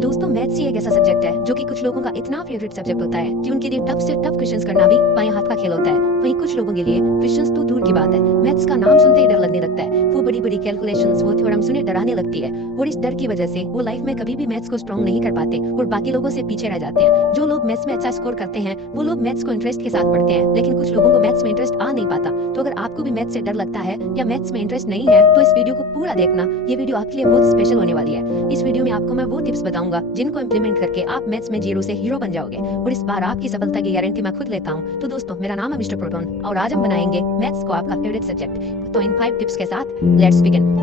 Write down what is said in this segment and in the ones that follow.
दोस्तों मैथ्स ही एक ऐसा सब्जेक्ट है जो कि कुछ लोगों का इतना फेवरेट सब्जेक्ट होता है कि उनके लिए टफ से टफ क्वेश्चंस करना भी बाएं हाथ का खेल होता है। वहीं कुछ लोगों के लिए क्वेश्चंस तो दूर की बात है, मैथ्स का नाम सुनते ही डर लगने लगता है। वो बड़ी बड़ी कैलकुलेशंस, वो थ्योरम सुने डराने लगती है और इस डर की वजह से वो लाइफ में कभी भी मैथ्स को स्ट्रॉन्ग नहीं कर पाते और बाकी लोगों से पीछे रह जाते हैं। जो लोग मैथ्स में अच्छा स्कोर करते हैं वो लोग मैथ्स को इंटरेस्ट के साथ पढ़ते हैं, लेकिन कुछ लोगों को मैथ्स में इंटरेस्ट आ नहीं पाता। तो अगर आपको भी मैथ्स से डर लगता है या मैथ्स में इंटरेस्ट नहीं है तो इस वीडियो को पूरा देखना, ये वीडियो आपके लिए बहुत स्पेशल होने वाली है। इस वीडियो में आपको मैं वो टिप्स बताऊंगा जिनको इम्प्लीमेंट करके आप मैथ्स में जीरो से हीरो बन जाओगे और इस बार आपकी सफलता की गारंटी मैं खुद लेता हूँ। तो दोस्तों मेरा नाम है मिस्टर प्रोटोन और आज हम बनाएंगे मैथ्स को आपका फेवरेट सब्जेक्ट। तो इन 5 टिप्स के साथ let's begin.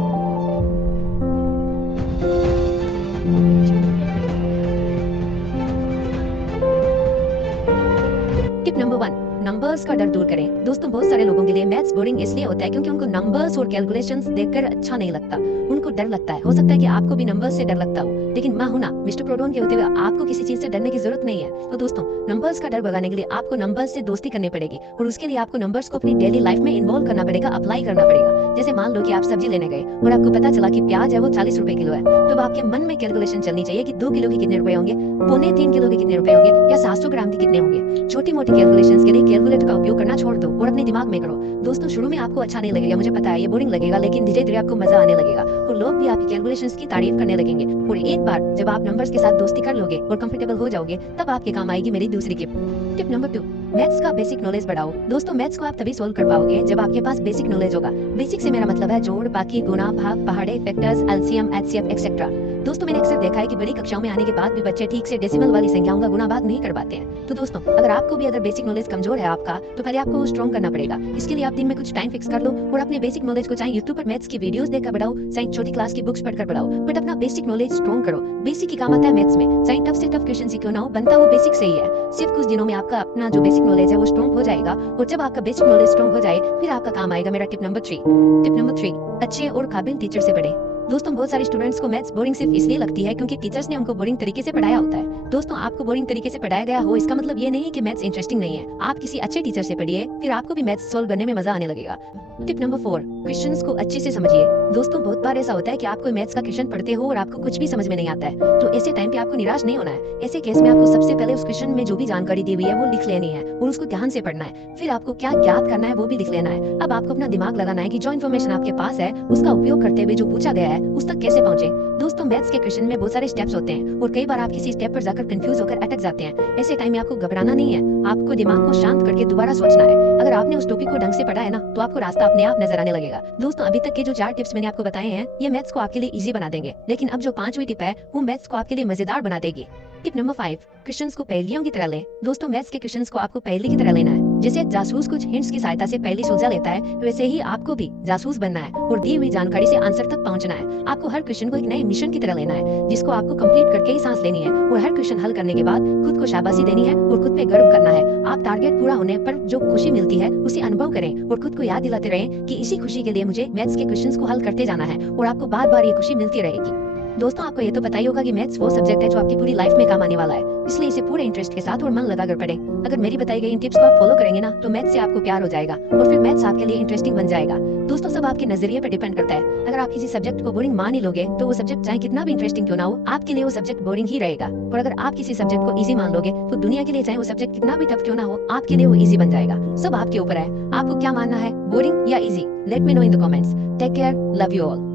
Tip number 1, numbers का डर दूर करें। दोस्तों बहुत सारे लोगों के लिए मैथ्स बोरिंग इसलिए होता है क्योंकि उनको नंबर्स और कैलकुलेशंस देखकर अच्छा नहीं लगता, उनको डर लगता है। हो सकता है कि आपको भी नंबर्स से डर लगता हो, लेकिन मैं हूं ना मिस्टर प्रोटोन के होते हुए आपको किसी चीज से डरने की जरूरत नहीं है। तो दोस्तों नंबर्स का डर भगाने के लिए आपको नंबर्स से दोस्ती करनी पड़ेगी और उसके लिए आपको नंबर्स को अपनी डेली लाइफ में इन्वॉल्व करना पड़ेगा, अप्लाई करना पड़ेगा। जैसे मान लो कि आप सब्जी लेने गए और आपको पता चला कि प्याज है वो 40 रुपए किलो है, तो अब आपके मन में कैलकुलेशन चलनी चाहिए कि 2 किलो के कितने रुपए होंगे, 2.25 किलो के कितने रुपए होंगे या 700 ग्राम के कितने होंगे। छोटी मोटी कैलकुलेशंस के लिए कैलकुलेटर का उपयोग करना छोड़ दो और अपने दिमाग में करो। दोस्तों शुरू में आपको अच्छा नहीं लगेगा, मुझे पता है ये बोरिंग लगेगा, लेकिन धीरे धीरे आपको मजा आने लगेगा और लोग भी आपकी कैलकुलेशंस की तारीफ करने लगेंगे। और एक बार जब आप नंबर्स के साथ दोस्ती कर लोगे और कंफर्टेबल हो जाओगे तब आपके काम आएगी मेरी दूसरी टिप नंबर 2, मैथ्स का बेसिक नॉलेज बढ़ाओ। दोस्तों मैथ्स को आप तभी सोल्व कर पाओगे जब आपके पास बेसिक नॉलेज होगा। बेसिक से मेरा मतलब है जोड़, बाकी, गुणा, भाग, पहाड़े, फैक्टर्स, एलसीएम, एचसीएफ एक्सेट्रा। दोस्तों मैंने अक्सर देखा है कि बड़ी कक्षाओं में आने के बाद भी बच्चे ठीक से डेसिमल वाली संख्याओं का गुणा भाग नहीं कर पाते हैं। तो दोस्तों अगर आपको भी अगर बेसिक नॉलेज कमजोर है आपका, तो पहले आपको स्ट्रॉन्ग करना पड़ेगा। इसके लिए आप दिन में कुछ टाइम फिक्स कर लो और अपने बेसिक नॉलेज को चाहे यूट्यूब पर मैथ्स की वीडियोस देखकर बढ़ाओ, चाहे छोटी क्लास की बुक्स पढ़कर बढ़ाओ, बट अपना बेसिक नॉलेज स्ट्रॉन्ग करो। बेसिक ही काम आता है मैथ्स में, चाहे टफ से टफ क्वेश्चन ही क्यों ना हो, बनता वो बेसिक से ही है। सिर्फ कुछ दिनों में आपका अपना जो बेसिक नॉलेज है वो स्ट्रॉन्ग हो जाएगा और जब आपका बेसिक नॉलेज स्ट्रॉन्ग हो जाए फिर आपका काम आएगा मेरा टिप नंबर 3, अच्छे और काबिल टीचर से पढ़े। दोस्तों बहुत सारे स्टूडेंट्स को मैथ्स बोरिंग सिर्फ इसलिए लगती है क्योंकि टीचर्स ने उनको बोरिंग तरीके से पढ़ाया होता है। दोस्तों आपको बोरिंग तरीके से पढ़ाया गया हो इसका मतलब ये नहीं कि मैथ्स इंटरेस्टिंग नहीं है। आप किसी अच्छे टीचर से पढ़िए, फिर आपको भी मैथ्स सॉल्व करने में मजा आने लगेगा। टिप नंबर 4, क्वेश्चंस को अच्छे से समझिए। दोस्तों बहुत बार ऐसा होता है कि आप कोई मैथ्स का क्वेश्चन पढ़ते हो और आपको कुछ भी समझ में नहीं आता है, तो ऐसे टाइम पे आपको निराश नहीं होना है। ऐसे केस में आपको सबसे पहले उस क्वेश्चन में जो भी जानकारी दी हुई है वो लिख लेनी है और उसको ध्यान से पढ़ना है। फिर आपको क्या ज्ञात करना है वो भी लिख लेना है। अब आपको अपना दिमाग लगाना है कि जो इन्फॉर्मेशन आपके पास है उसका उपयोग करते हुए जो पूछा गया है उस तक कैसे पहुंचे। दोस्तों मैथ्स के क्वेश्चन में बहुत सारे स्टेप्स होते हैं और कई बार आप किसी स्टेप पर जाकर कंफ्यूज होकर अटक जाते हैं। ऐसे टाइम में आपको घबराना नहीं है, आपको दिमाग को शांत करके दोबारा सोचना है। अगर आपने उस टॉपिक को ढंग से पढ़ा है ना तो आपको रास्ता अपने आप नजर आने लगेगा। दोस्तों अभी तक के जो 4 टिप्स मैंने आपको बताए हैं ये मैथ्स को आपके लिए इजी बना देंगे, लेकिन अब जो 5वीं टिप है वो मैथ्स को आपके लिए मजेदार बना देगी। टिप नंबर 5, क्वेश्चंस को पहेलियों की तरह लें। दोस्तों मैथ्स के क्वेश्चंस को आपको पहेली की तरह लेना है। जैसे जासूस कुछ हिंट्स की सहायता से पहेली सुलझा लेता है, वैसे ही आपको भी जासूस बनना है और दी हुई जानकारी से आंसर तक पहुंचना है। आपको हर क्वेश्चन को एक नए मिशन की तरह लेना है जिसको आपको कंप्लीट करके ही सांस लेनी है और हर क्वेश्चन हल करने के बाद खुद को शाबाशी देनी है और खुद पे गर्व करना है। आप टारगेट पूरा होने पर जो खुशी मिलती है उसे अनुभव करें और खुद को याद दिलाते रहें कि इसी खुशी के लिए मुझे मैथ्स के क्वेश्चंस को हल करते जाना है और आपको बार बार ये खुशी मिलती रहेगी। दोस्तों आपको ये तो पता ही होगा कि मैथ्स वो सब्जेक्ट है जो आपकी पूरी लाइफ में काम आने वाला है, इसलिए इसे पूरे इंटरेस्ट के साथ और मन लगाकर पढ़ें। अगर मेरी बताई गई इन टिप्स को आप फॉलो करेंगे ना तो मैथ्स से आपको प्यार हो जाएगा और फिर मैथ्स आपके लिए इंटरेस्टिंग बन जाएगा। दोस्तों सब आपके नजरिए पर डिपेंड करता है। अगर आप किसी सब्जेक्ट को बोरिंग मान ही लोगे तो वो सब्जेक्ट चाहे कितना भी इंटरेस्टिंग क्यों ना हो आपके लिए वो सब्जेक्ट बोरिंग ही रहेगा, और अगर आप किसी सब्जेक्ट को इजी मान लोगे तो दुनिया के लिए चाहे वो सब्जेक्ट कितना भी टफ क्यों ना हो आपके लिए वो इजी बन जाएगा। सब आपके ऊपर है, आपको क्या मानना है, बोरिंग या easy? Let me know in the comments. Take care, love you all.